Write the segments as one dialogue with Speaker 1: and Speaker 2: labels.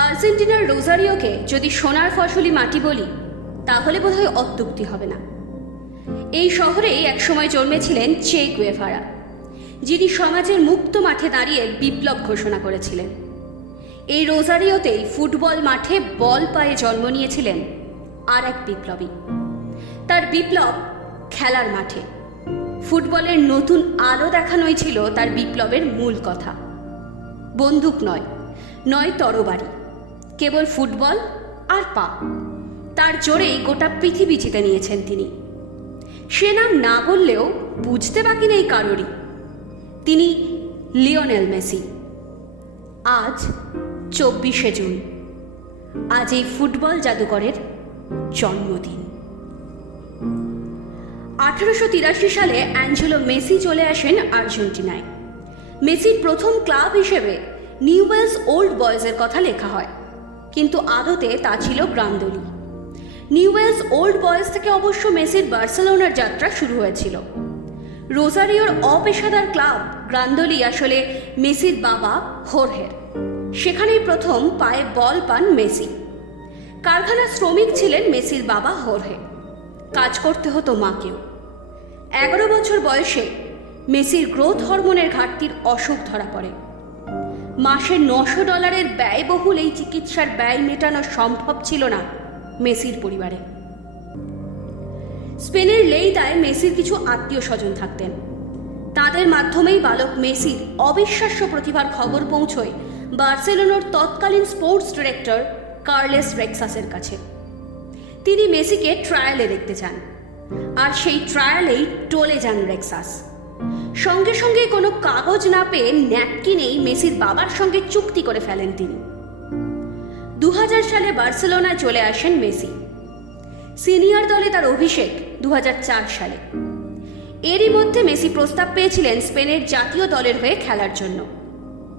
Speaker 1: আর্জেন্টিনার রোজারিওকে যদি সোনার ফসলি মাটি বলি, তাহলে বোধহয় অত্যুক্তি হবে না। এই শহরেই একসময় জন্মেছিলেন চে গুয়েভারা, যিনি সমাজের মুক্ত মাঠে দাঁড়িয়ে বিপ্লব ঘোষণা করেছিলেন। এই রোজারিওতেই ফুটবল মাঠে বল পায়ে জন্ম নিয়েছিলেন আর এক বিপ্লবী। তার বিপ্লব খেলার মাঠে। ফুটবলের নতুন আলো দেখানোই ছিল তার বিপ্লবের মূল কথা। বন্দুক নয় নয় তরবারি। কেবল ফুটবল আর পা। তার জোরেই গোটা পৃথিবী জিতে নিয়েছেন তিনি। সে নাম না বললেও বুঝতে বাকি নেই কারোরই। তিনি লিওনেল মেসি। আজ চব্বিশে জুন। আজ এই ফুটবল জাদুকরের জন্মদিন। আঠারোশো তিরাশি সালে অ্যাঞ্জেলো মেসি চলে আসেন আর্জেন্টিনায়। মেসির প্রথম ক্লাব হিসেবে নিউওয়েলস ওল্ড বয়েজের কথা লেখা হয়। কিন্তু আদতে তা ছিল গ্রান্দলি নিউওয়েলস ওল্ড বয়েজ থেকে অবশ্য মেসির বার্সেলোনার যাত্রা শুরু হয়েছিল। রোজারিওর অপেশাদার ক্লাব গ্রান্দলি আসলে মেসির বাবা হোরহের সেখানেই প্রথম পায়ে বল পান মেসি। কারখানার শ্রমিক ছিলেন মেসির বাবা হোরহে। কাজ করতে হতো মাকেও। এগারো বছর বয়সে মেসির গ্রোথ হরমোনের ঘাটতির অসুখ ধরা পড়ে। মাসে নশো ডলারের ব্যয়বহুল এই চিকিৎসার ব্যয় মেটানো সম্ভব ছিল না মেসির পরিবারে। স্পেনের লেইদায় মেসির কিছু আত্মীয় স্বজন থাকতেন। তাদের মাধ্যমেই বালক মেসির অবিশ্বাস্য প্রতিভার খবর পৌঁছয় বার্সেলোনার তৎকালীন স্পোর্টস ডিরেক্টর কার্লেস রেক্সাসের কাছে। তিনি মেসিকে ট্রায়ালে দেখতে চান। আর সেই ট্রায়ালেই টলে যান রেক্সাস। সঙ্গে সঙ্গে কোনো কাগজ না পেয়ে ন্যাপকিনেই মেসির বাবার সঙ্গে চুক্তি করে ফেলেন তিনি। দু হাজার সালে বার্সেলোনায় চলে আসেন মেসি। সিনিয়র দলে তার অভিষেক দু হাজার চার সালে। এরই মধ্যে মেসি প্রস্তাব পেয়েছিলেন স্পেনের জাতীয় দলের হয়ে খেলার জন্য।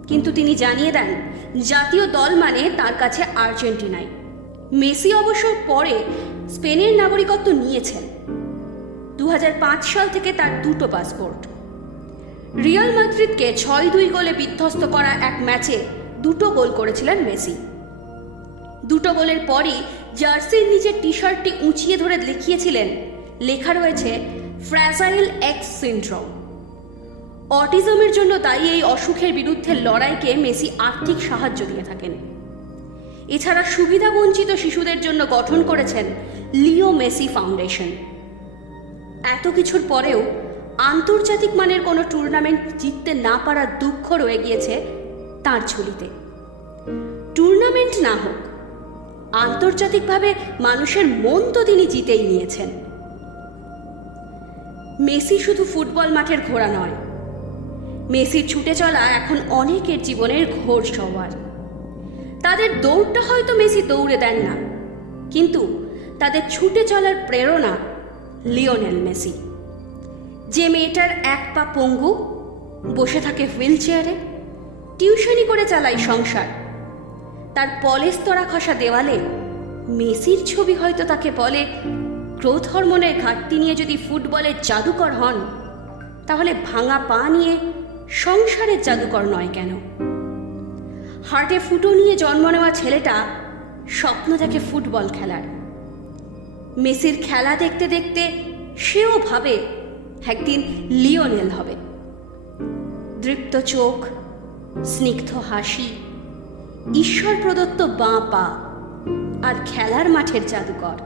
Speaker 1: কিন্তু তিনি জানিয়ে দেন, জাতীয় দল মানে তার কাছে আর্জেন্টিনায় মেসি অবশ্য পরে স্পেনের নাগরিকত্ব নিয়েছেন। দু হাজার পাঁচ সাল থেকে তার দুটো পাসপোর্ট। রিয়াল মাদ্রিদকে ছয় দুই গোলে বিধ্বস্ত করা এক ম্যাচে দুটো গোল করেছিলেন মেসি। দুটো গোলের পরই জার্সির নিচে টি শার্টটি উঁচিয়ে ধরে লিখিয়েছিলেন লেখা রয়েছে, ফ্র্যাজাইল এক্স সিন্ড্রোম। অটিজমের জন্য তাই এই অসুখের বিরুদ্ধে লড়াইকে মেসি আর্থিক সাহায্য দিয়ে থাকেন। এছাড়া সুবিধা বঞ্চিত শিশুদের জন্য গঠন করেছেন লিও মেসি ফাউন্ডেশন। এত কিছুর পরেও আন্তর্জাতিক মানের কোনো টুর্নামেন্ট জিততে না পারার দুঃখ রয়ে গিয়েছে তার ঝুলিতে। টুর্নামেন্ট না হোক, আন্তর্জাতিকভাবে মানুষের মন তো তিনি জিতেই নিয়েছেন। মেসি শুধু ফুটবল মাঠের ঘোড়া নয়, মেসির ছুটে চলা এখন অনেকের জীবনের ঘোর সবার তাদের দৌড়টা হয়তো মেসি দৌড়ে দেন না, কিন্তু তাদের ছুটে চলার প্রেরণা লিওনেল মেসি। যে মেয়েটার এক পা পঙ্গু, বসে থাকে হুইল চেয়ারে টিউশনি করে চালায় সংসার। তার পলেস্তরা খসা দেওয়ালে, মেসির ছবি হয়তো তাকে বলে, গ্রোথ হরমোনের ঘাটতি নিয়ে যদি ফুটবলের জাদুকর হন, তাহলে ভাঙা পা নিয়ে সংসারের জাদুকর নয় কেন? হার্টে ফুটো নিয়ে জন্ম নেওয়া ছেলেটা স্বপ্ন দেখে ফুটবল খেলার। মেসির খেলা দেখতে দেখতে সেও ভাবে একদিন লিওনেল হবে। দৃপ্ত চোখ, স্নিগ্ধ হাসি, ঈশ্বর প্রদত্ত বাঁ পা আর খেলার মাঠের জাদুকর।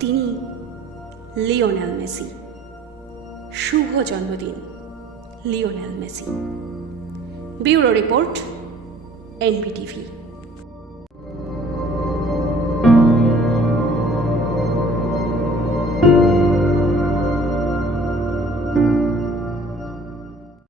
Speaker 1: তিনি লিওনেল মেসি। শুভ জন্মদিন, Lionel Messi. Bureau report, NBTV.